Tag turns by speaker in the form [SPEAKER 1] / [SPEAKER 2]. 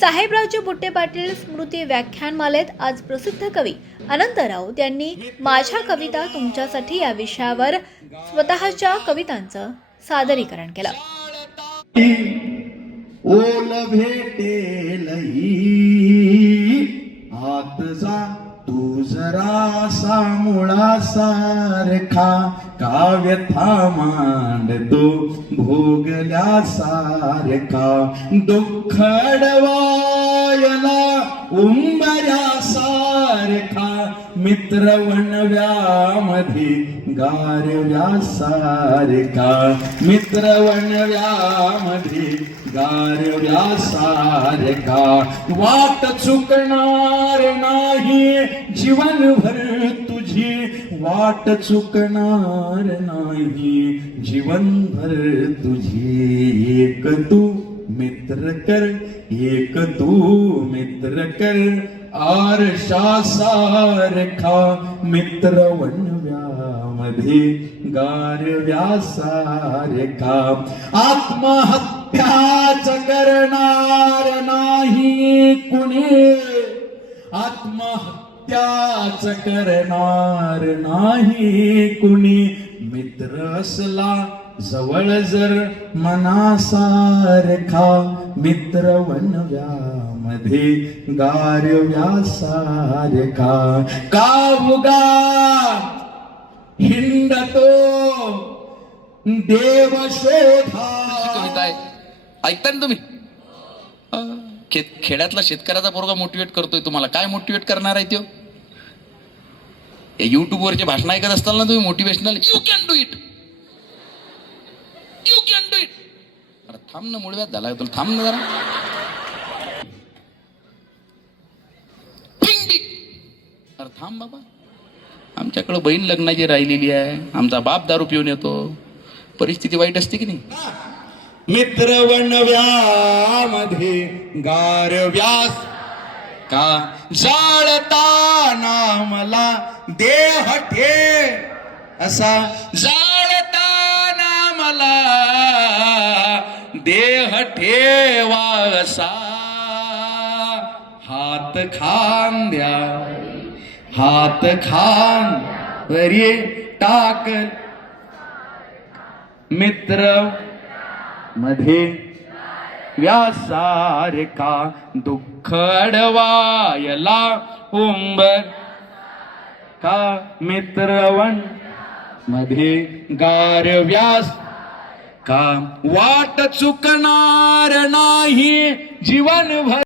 [SPEAKER 1] साहेबरावजी बुट्टे पाटील स्मृती व्याख्यानमालेत आज प्रसिद्ध कवी अनंत राऊत यांनी माझ्या कविता तुमच्यासाठी या विषयावर स्वतःच्या कवितांचं सादरीकरण केलं.
[SPEAKER 2] ओल भेटेलही. हात जा. तू जरा सामुळा सारखा काव्यथा मांडतो भोगल्या सारखा दुःख उंबऱ्या सारखा मित्र वणव्यामध्ये गारव्या सारखा मित्र वणव्यामध्ये गारव्या सारखा वाट चुकणार नाही जीवनभर तुझी वाट चुकणार नाही जीवनभर तुझी एक तू मित्र कर एक तू मित्र कर आरशा सारखा मित्र वनव्यामध्ये गारव्या सारखा आत्महत्याच करणार नाही कुणी. आत्महत्याच करणार नाही कुणी. मित्र असला जवळ जर मनासारखा मित्र वनव्यामध्ये गारव्या सारखा कावगा हिंडतो देव शोधा
[SPEAKER 3] कविता ऐकताय ना तुम्ही? खेत खेड्यातला शेतकऱ्याचा पोरगा मोटिवेट करतोय तुम्हाला. काय मोटिवेट करणार आहे तो? युट्यूबवरचे भाषण ऐकत असताल ना तुम्ही motivational you can do it you can do it अरे थांब ना मुळव्यात झाला. तुला थांब ना जरा अरे थांब बाबा. आमच्याकडं बहीण लग्नाची राहिलेली आहे. आमचा बाप दारू पिऊन येतो. परिस्थिती वाईट असते की नाही?
[SPEAKER 2] मित्र वनव्यामध्ये गारव्यास. का? जाळताना मला देह ठे असा
[SPEAKER 3] जाळताना मला देह ठेवा असा.
[SPEAKER 2] हात खांद्या हात खान वरी टाक. मित्रमध्ये व्यासारखा दुःख अडवायला उंबर? का मित्रवण? मध्ये गार व्यास का? वाट चुकणार नाही जीवन भर